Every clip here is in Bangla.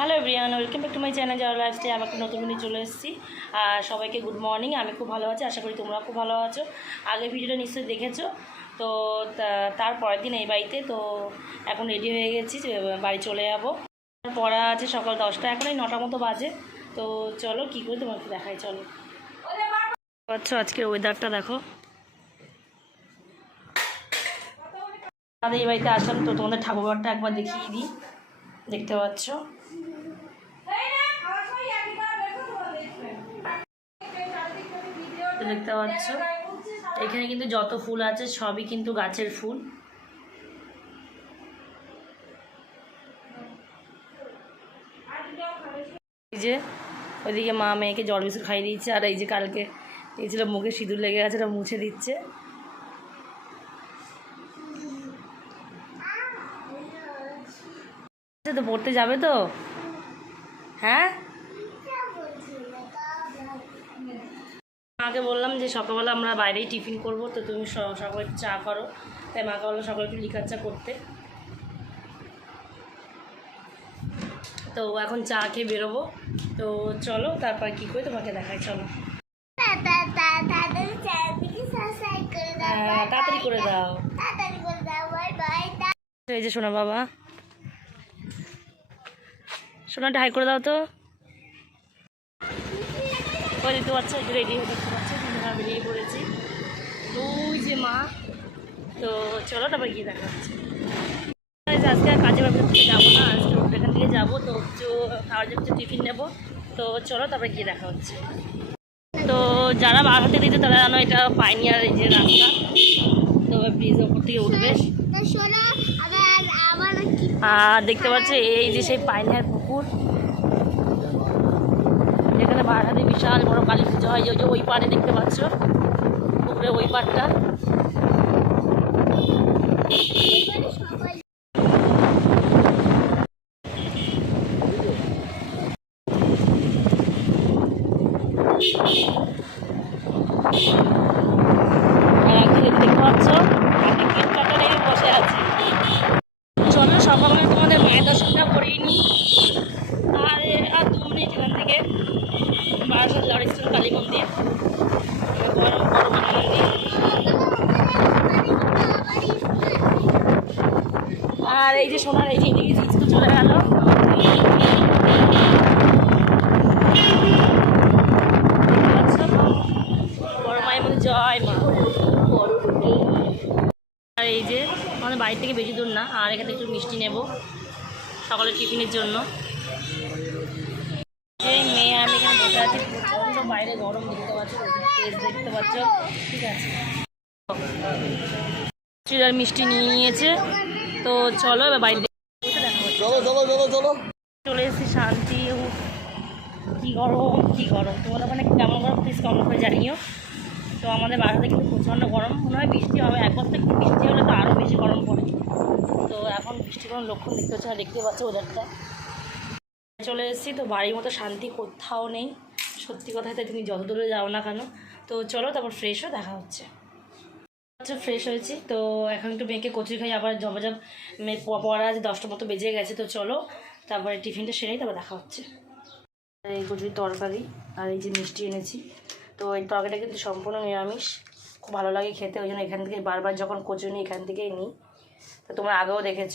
Hello everyone, welcome back to my channel যাওয়ার লাইফস্টাইল। একটা নতুন দিনে চলে এসেছি। আর সবাইকে গুড মর্নিং। আমি খুব ভালো আছি, আশা করি তোমরাও খুব ভালো আছো। আগে ভিডিওটা নিশ্চয়ই দেখেছ। তো তার পরের দিন এই বাড়িতে। তো এখন রেডি হয়ে গেছি বাড়ি চলে যাব। পড়া আছে সকাল দশটা, এখন এই নটা মতো বাজে। তো চলো, কী করে তোমাকে দেখাই, চলো। আচ্ছা আজকের ওয়েদারটা দেখো। আমাদের এই বাড়িতে আসলাম, তো তোমাদের ঠাকুরঘরটা একবার দেখিয়ে দিই। দেখতে পাচ্ছ? তো দেখতে পাচ্ছ। এখানে কিন্তু যত ফুল আছে, সবই কিন্তু গাছের ফুল। যে, ওইদিকে মা মেয়েকে জল বিস্কুট খাইয়ে দিচ্ছে আর এই যে কালকে এই ছিল মুখে সিঁদুর লেগে গেছে, ওটা মুছে দিচ্ছে। তো পড়তে যাবে তো? হ্যাঁ? মাকে বললাম যে সকালবেলা আমরা বাইরেই টিফিন করব তো তুমি সকালে চা করো। তাই মাকে বললাম সকালে একটু লিকার চা করতে। তো এখন চা খেয়ে বেরোবো। তো চলো তারপর কী করে তোমাকে দেখাই চলো। হ্যাঁ, তাড়াতাড়ি করে দাও। এই যে শোনা বাবা। সোনাটা হাই করে দাও তো। ওই দেখতে পাচ্ছ রেডি হয়ে আমরা বেরিয়ে পড়েছি ওই যে মা। তো চলো তারপর গিয়ে দেখা হচ্ছে। আজকে আর কাজে বাড়ি থেকে যাব না আজকে এখান থেকে যাব তো হচ্ছে খাওয়ার জন্য কিছু টিফিন নেব। তো চলো তারপরে গিয়ে দেখা হচ্ছে। তো যারা বার হাতে দিতে তারা জানো এটা পাইনিয়ার এই যে রাস্তা। তো ব্রিজের ওপর থেকে উঠবে। আর দেখতে পাচ্ছ এই যে সেই পাইনিয়ার পুকুর বারহাতে বিশাল বড় কালী পুজো হয় যে ওই পাড়ে দেখতে পাচ্ছ। পুকুরে ওই পাড়টা আর এখানে দেখতে পাচ্ছ আমি কেক কাটারে বসে আছি চলো সকালে তোমাদের মায়ের দর্শনটা করিয়ে নিই আর আর দু মিনিট এখান থেকে লড়েছিল কালী মন্দির। বড় আর এই যে সোনার এই যে ইংলিশ স্কুল চলে গেল। বড় মায়ের মধ্যে জয় মা। আর এই যে আমাদের বাড়ি থেকে বেশি দূর না, আর এখানে একটু মিষ্টি নেব সকালের টিফিনের জন্য। দেখতে পাচ্ছ তেজ দেখতে পাচ্ছ। ঠিক আছে। চুড়ার মিষ্টি নিয়ে নিয়েছে। তো চলো এবার বাইরে চলো চলো চলো চলো। চলে এসেছি শান্তি। কি গরম কি গরম। তোমাদের ওখানে কেমন গরম প্লিজ কমেন্ট করে জানিও। তো আমাদের বাসাতে কিন্তু প্রচণ্ড গরম। মনে হয় বৃষ্টি হবে। একবার থেকে বৃষ্টি হলে তো আরও বেশি গরম পড়ে। তো এখন বৃষ্টি কোনো লক্ষণ দেখতে হচ্ছে দেখতে পাচ্ছ ওদেরটা চলে এসেছি, তো বাড়ির মতো শান্তি কোথাও নেই। সত্যি কথা তাই তুমি যত দূরে যাও না কেন। তো চলো, তারপর ফ্রেশও দেখা হচ্ছে। আচ্ছা ফ্রেশ হয়েছি। তো এখন একটু মেয়েকে কচুরি খাই, আবার জবাজব মেয়ে পড়া আছে দশটা মতো বেজে গেছে, তো চলো, তারপরে টিফিনটা সেরেই তারপর দেখা হচ্ছে। এই কচুরি তরকারি আর এই যে মিষ্টি এনেছি। তো এই তরকারিটা কিন্তু সম্পূর্ণ নিরামিষ, খুব ভালো লাগে খেতে, ওই জন্য এখান থেকে বারবার যখন কচুরি নিই, এখান থেকেই নিই। তো তোমরা আগেও দেখেছ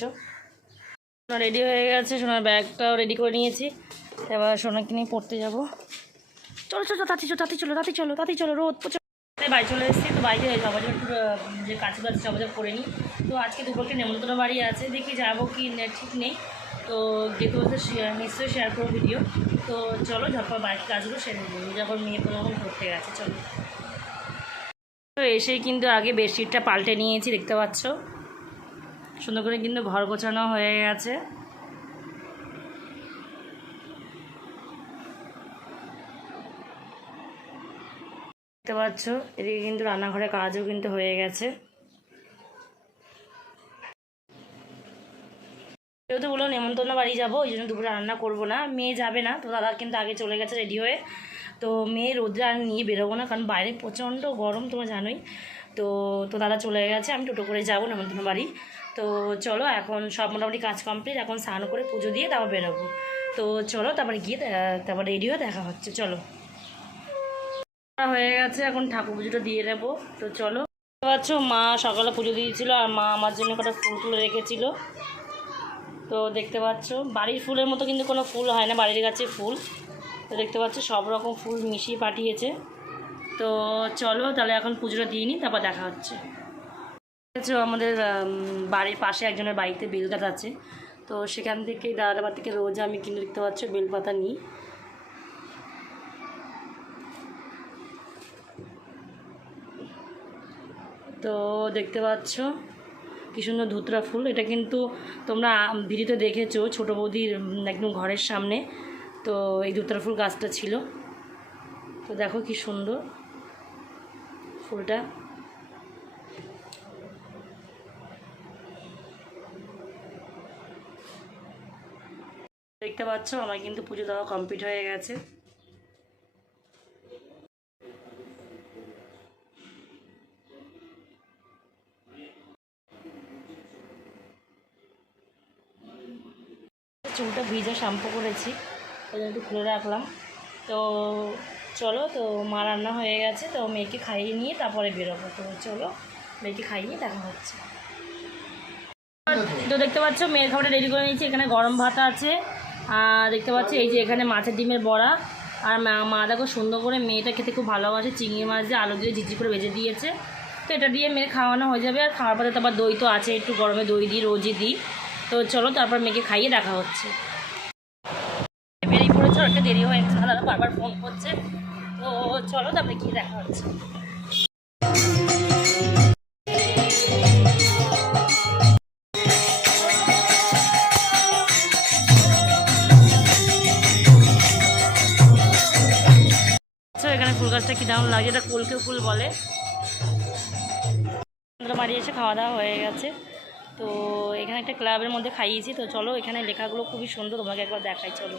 সোনা রেডি হয়ে গেছে, সোনার ব্যাগটাও রেডি করে নিয়েছি। এবার সোনাকে নিয়ে পড়তে যাব। চলো চলো তাড়াতাড়ি চলো তাড়াতাড়ি চলো তাড়াতাড়ি চলো তাড়াতাড়ি চলো, রোদ বাড়ি চলে এসেছি, তো বাড়িতে জবাজব একটু যে কাছে কাছে জবাজব করে নিই। তো আজকে দুপুরকে নেমন্তন্ন বাড়ি আছে, দেখি যাব কি ঠিক নেই। তো যেহেতু বলতে নিশ্চয়ই শেয়ার করব ভিডিও তো চলো, ঝটপট বাড়ির কাজগুলো সেরে নিই। যখন মেয়ে কোনো রকম গেছে, চলো। তো এসেই কিন্তু আগে বেডশিটটা পাল্টে নিয়েছি, দেখতে পাচ্ছ। সুন্দর করে কিন্তু ঘর গোছানো হয়ে গেছে। দেখতে পাচ্ছ, এদিকে কিন্তু রান্নাঘরে কাজও কিন্তু হয়ে গেছে। যেহেতু বলল নেমন্তন্ন বাড়ি যাব, ওই জন্য দুপুরে রান্না করব না। মেয়ে যাবে না, তো দাদা কিন্তু আগে চলে গেছে রেডি হয়ে। তো মেয়ে রোদ্রে আর নিয়ে বেরোবো না, কারণ বাইরে প্রচণ্ড গরম, তোমরা জানোই। তো তো দাদা চলে গেছে, আমি টোটো করে যাব নেমন্তন্ন বাড়ি। তো চলো এখন সব মোটামুটি কাজ কমপ্লিট, এখন স্নান করে পুজো দিয়ে তারপর বেরোবো। তো চলো তারপরে গিয়ে তারপর রেডি হয়ে দেখা হচ্ছে, চলো। হয়ে গেছে, এখন ঠাকুর পুজোটা দিয়ে নেব। তো চলো পাচ্ছ মা সকালে পুজো দিয়েছিল আর মা আমার জন্য কটা ফুল তুলে রেখেছিল। তো দেখতে পাচ্ছ, বাড়ির ফুলের মতো কিন্তু কোনো ফুল হয় না, বাড়ির কাছে ফুল। তো দেখতে পাচ্ছ সব রকম ফুল মিশিয়ে পাঠিয়েছে। তো চলো তাহলে এখন পুজোটা দিয়ে নিই, তারপর দেখা হচ্ছে। আমাদের বাড়ির পাশে একজনের বাড়িতে বেলগাছ আছে। তো সেখান থেকে দাদার বাড়ি থেকে রোজ আমি কিনে দেখতে পাচ্ছ বেলপাতা নিই। তো দেখতে পাচ্ছ কি সুন্দর ধুতরা ফুল। এটা কিন্তু তোমরা ভিডিওতে দেখেছ ছোটো বৌদির একদম ঘরের সামনে। তো এই ধুতরা ফুল গাছটা ছিল। তো দেখো কি সুন্দর ফুলটা। দেখতে পাচ্ছ, আমার কিন্তু পুজো দেওয়া কমপ্লিট হয়ে গেছে। চুলটা ভিজে শ্যাম্পু করেছি জন্য একটু খুলে রাখলাম। তো চলো, তো মা রান্না হয়ে গেছে, তো মেয়েকে খাইয়ে নিয়ে তারপরে বেরোবো। তো চলো, মেয়েকে খাইয়ে নিয়ে দেখা হচ্ছে। তো দেখতে পাচ্ছ, মেয়ের খাবারটা রেডি করে নিয়েছি, এখানে গরম ভাত আছে। আর দেখতে পাচ্ছি এই যে এখানে মাছের ডিমের বড়া। আর মা দেখো সুন্দর করে মেয়েটা খেতে খুব ভালোবাসে, চিংড়ি মাছ দিয়ে আলু দিয়ে ঝিঝি করে ভেজে দিয়েছে। তো এটা দিয়ে মেয়ে খাওয়ানো হয়ে যাবে। আর খাওয়ার পরে তারপর দই তো আছে, একটু গরমে দই দিই, রোজই দিই। তো চলো তারপর মেয়েকে খাইয়ে দেখা হচ্ছে। বেরিয়ে পড়েছে অনেকটা দেরি হয়ে গেছে। বারবার ফোন করছে। তো চলো তারপরে গিয়ে দেখা হচ্ছে। ফুল গাছটা কী দারুণ লাগে, এটা কলকে ফুল বলে। বাড়ি এসে খাওয়া দাওয়া হয়ে গেছে। তো এখানে একটা ক্লাবের মধ্যে খাইয়েছি, তো চলো এখানে লেখাগুলো খুবই সুন্দর, তোমাকে একবার দেখাই, চলো।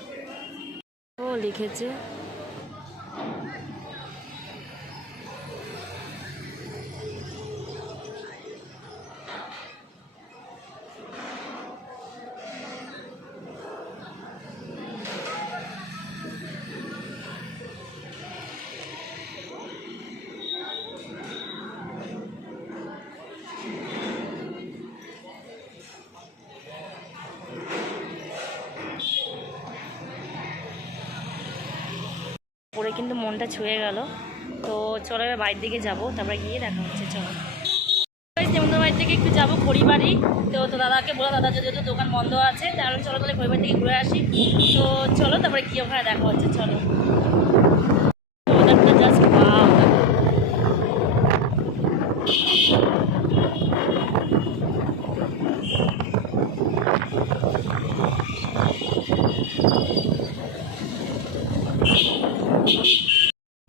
ও লিখেছে কিন্তু মনটা ছুঁয়ে গেল। তো চলো এবার বাড়ির দিকে যাব, তারপরে গিয়ে দেখা হচ্ছে, চলো। যেমন বাড়ি থেকে একটু যাব, খড়িবাড়ি। তো তো দাদাকে বলো দাদা যেহেতু দোকান বন্ধ আছে, তাহলে চলো তাহলে খড়িবাড়ি থেকে ঘুরে আসি। তো চলো, তারপরে কি ওখানে দেখা হচ্ছে, চলো ওদেরটা জাস্ট ওয়াও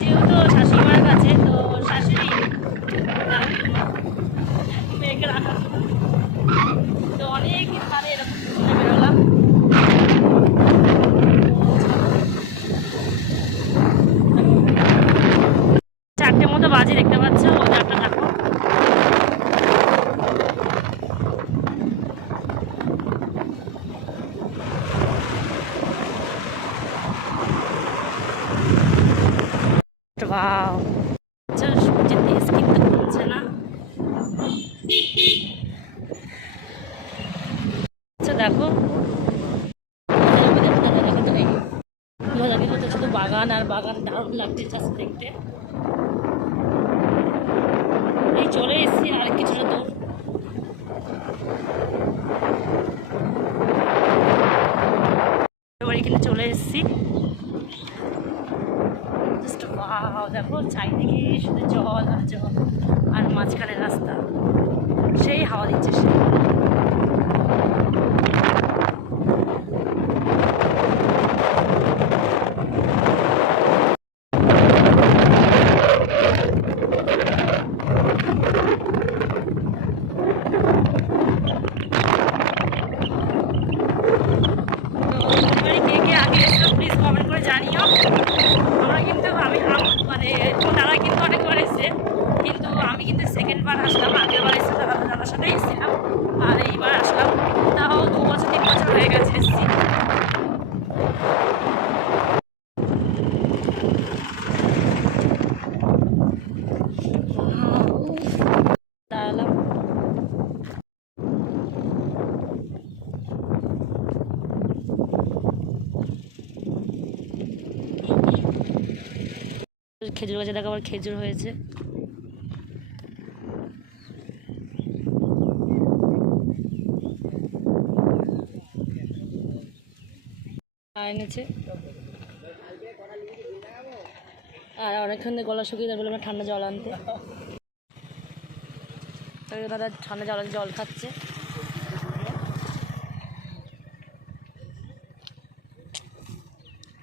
যেহেতু শাশুড়ি মার কাছে তো শাশুড়ি মেয়েকে রাখা তো অনেক দিন পরে এরকম ঘুরে বেরোলাম চারটে মতো বাজে দেখতে পাচ্ছ ওদেরটা দেখো ওয়াও সূর্যের তেজ কিন্তু কমছে না দেখো দেখো তো শুধু বাগান আর বাগান দারুণ লাগছে চাষ দেখতে এই চলে এসছি আর কিছুটা দূর এবার এখানে চলে এসছি জাস্ট ওয়াও দেখো, চারিদিকে শুধু জল আর জল আর মাঝখানে রাস্তা। সেই হাওয়া দিচ্ছে সে। প্লিজ করে জানিও আমরা কিন্তু আমি আম- মানে তারা কিন্তু অনেকবার এসছে কিন্তু আমি কিন্তু সেকেন্ড বার আসলাম আগের বার এসে দাদা দাদার সাথে এসেছিলাম আর এইবার আসলাম, তাও দু বছর, তিন বছর হয়ে গেছে এসেছি খেজুর গাছে দেখো আবার খেজুর হয়েছে। আর এনেছে। আর অনেকক্ষণ ধরে গলা শুকিয়ে তারপরে আমরা ঠান্ডা জল আনতে। দাদা ঠান্ডা জল জল খাচ্ছে।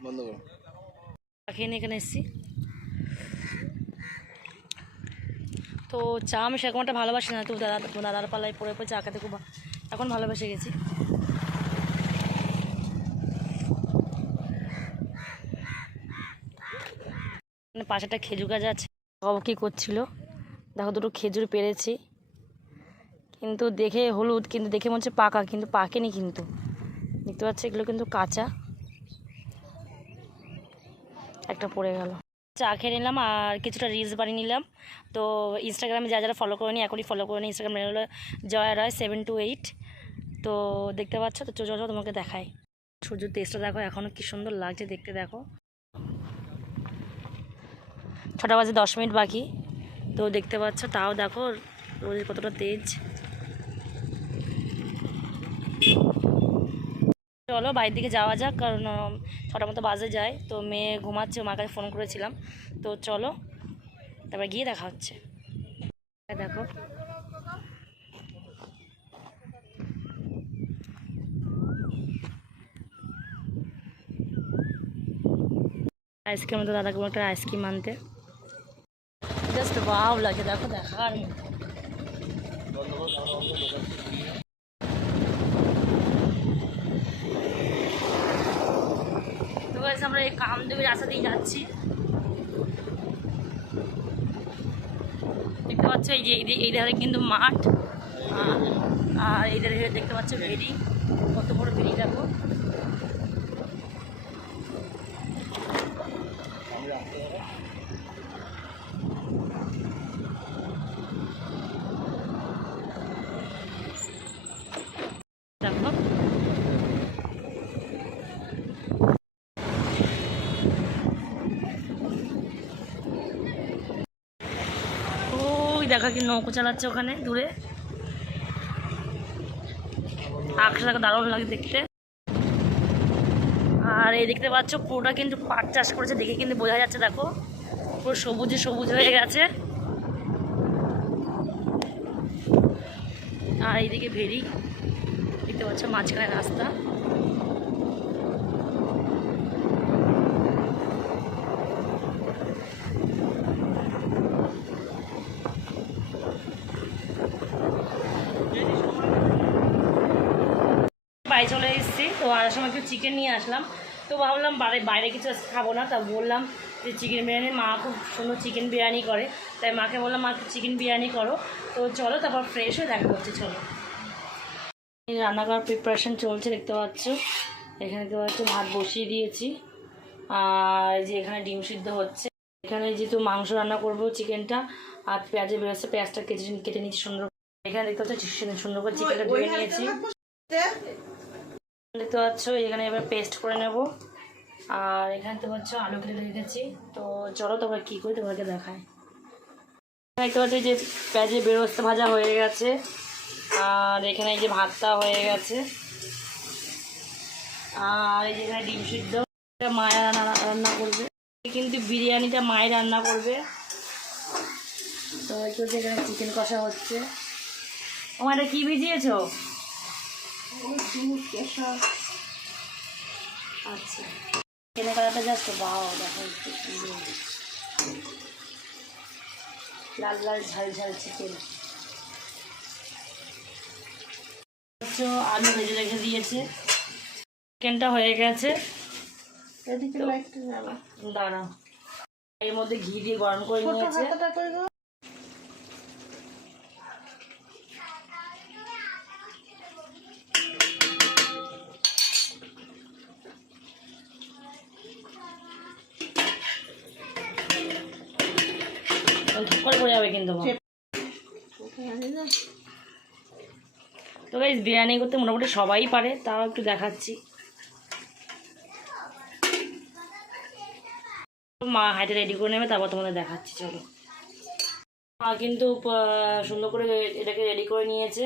বন্ধ করো। খেয়ে নিয়ে এখানে এসেছি। তো চা আমি সেরকম একটা ভালোবাসি না। তো দাদা দাদার পাল্লায় পড়ে পড়ে চা খেতে খুব এখন ভালোবেসে গেছি। মানে পাশে একটা খেজুর গাছ আছে। বাবা কী করছিল। দেখো দুটো খেজুর পেরেছি। কিন্তু দেখে হলুদ, কিন্তু দেখে মনে হচ্ছে পাকা, কিন্তু পাকেনি কিন্তু। দেখতে পাচ্ছি, এগুলো কিন্তু কাঁচা। একটা পড়ে গেল। চা খেয়ে নিলাম আর কিছুটা রিলস বানিয়ে নিলাম। তো ইনস্টাগ্রামে যা যারা ফলো করে নি এখনই ফলো করে নি ইনস্টাগ্রাম হলো Jaya Roy seven two eight তো দেখতে পাচ্ছ? তো চলো তোমাকে দেখাই। সূর্যের তেজটা দেখো এখনও কি সুন্দর লাগছে দেখতে, দেখো। ছটা বাজে দশ মিনিট বাকি। তো দেখতে পাচ্ছ? তাও দেখো, রোদের কতটা তেজ। চলো বাড়ির দিকে যাওয়া যাক, কারণ ছটার মতো বাজে যায়। তো মেয়ে ঘুমাচ্ছে, মার কাছে ফোন করেছিলাম। তো চলো, তারপর গিয়ে দেখা হচ্ছে। দেখো। আইসক্রিম তো দাদাকে একটা আইসক্রিম আনতে। জাস্ট ভাব লাগে, দেখো, দেখার এই কামদেবী রাস্তা দিয়ে যাচ্ছি। দেখতে পাচ্ছ এই যে, এই ধারে কিন্তু মাঠ। আর এই ধারে দেখতে পাচ্ছ ভেড়ি কত বড় দেখো দেখো। ওই দেখা কি নৌকো চালাচ্ছে ওখানে, দূরে। আকাশটা দারুণ লাগে দেখতে। আর এই দেখতে পাচ্ছ, পুরোটা কিন্তু পাট চাষ করেছে, দেখে কিন্তু বোঝা যাচ্ছে, দেখো। পুরো সবুজে সবুজ হয়ে গেছে। আর এইদিকে ভেরি দেখতে পাচ্ছ, মাঝখানে রাস্তা বাড়ি চলে এসেছি তো আর সময় একটু চিকেন নিয়ে আসলাম। তো ভাবলাম বাইরে বাইরে কিছু খাব না তা বললাম যে চিকেন বিরিয়ানি মা খুব সুন্দর চিকেন বিরিয়ানি করে। তাই মাকে বললাম মা চিকেন বিরিয়ানি করো। তো চলো তারপর ফ্রেশ হয়ে দেখা করছে চলো। রান্না করার প্রিপারেশন চলছে দেখতে পাচ্ছ। এখানে দেখতে পাচ্ছ ভাত বসিয়ে দিয়েছি। আর যে এখানে ডিম সিদ্ধ হচ্ছে। এখানে যেহেতু মাংস রান্না করব চিকেনটা আর পেঁয়াজে বেরোচ্ছে পেঁয়াজটা কেটে কেটে নিচ্ছি সুন্দর করে। এখানে দেখতে পাচ্ছ সুন্দর করে চিকেনটা ধুয়ে নিয়েছি। দেখতে পাচ্ছ, এখানে এবার পেস্ট করে নেব। আর এখানে তো পাচ্ছ, আলু কেটে রেখেছি। তো চলো তোমরা কী করি, তোমাকে দেখায় দেখতে পাচ্ছি যে পেঁয়াজে বেরোস্তা ভাজা হয়ে গেছে। আর এখানে এই যে ভাতটা হয়ে গেছে। আর এই যে এখানে ডিম সিদ্ধ। মায়ের রান্না রান্না করবে। কিন্তু বিরিয়ানিটা মায়ের রান্না করবে। তো এখানে চিকেন কষা হচ্ছে। আমার এটা কী ভিজিয়েছো? আচ্ছা। করাটা জাস্ট বাও দেখো লাল লাল ঝাল ঝাল চিকেন হচ্ছে আলু ভেজে রেখে দিয়েছে। চিকেনটা হয়ে গেছে। দাঁড়া এর মধ্যে ঘি দিয়ে গরম করে নিয়েছে ওই কিন্তু তো গাইজ বিরিয়ানি করতে মোটামুটি সবাই পারে তাও একটু দেখাচ্ছি। মা হাইটে রেডি করে নেবে তারপর তোমাদের দেখাচ্ছি চলো। মা কিন্তু সুন্দর করে এটাকে রেডি করে নিয়েছে।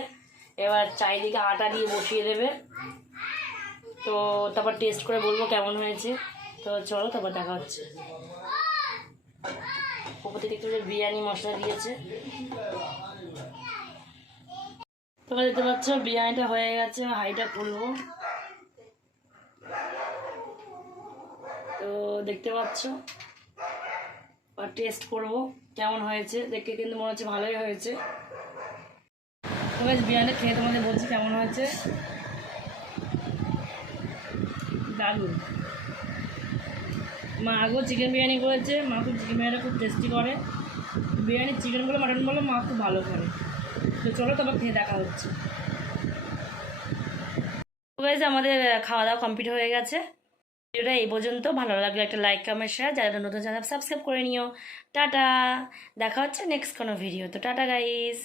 এবার চারিদিকে আটা দিয়ে বসিয়ে দেবে। তো তারপর টেস্ট করে বলব কেমন হয়েছে। তো চলো তারপর দেখা হচ্ছে। উপর থেকে একটু বিরিয়ানি মশলা দিয়েছে। তোমরা দেখতে পাচ্ছ, বিরিয়ানিটা হয়ে গেছে হাইটা খুলবো। তো দেখতে পাচ্ছ টেস্ট করব কেমন হয়েছে। দেখে কিন্তু মনে হচ্ছে ভালোই হয়েছে। তবে বিরিয়ানি খেয়ে তোমাদের বলছি কেমন হয়েছে। দারুণ। মা আগেও চিকেন বিরিয়ানি করেছে, মা খুব চিকেন বিরিয়ানিটা খুব টেস্টি করে। বিরিয়ানি চিকেন বলে মাটন বলে, মা খুব ভালো করে। তো চলো তারপর খেয়ে দেখা হচ্ছে। আমাদের খাওয়া দাওয়া কমপ্লিট হয়ে গেছে। ভিডিওটা এই পর্যন্ত। ভালো লাগলে একটা লাইক কমেন্ট শেয়ার যারা নতুন চ্যানেল সাবস্ক্রাইব করে নিও। টাটা! দেখা হচ্ছে নেক্সট কোনো ভিডিও তো। Tata guys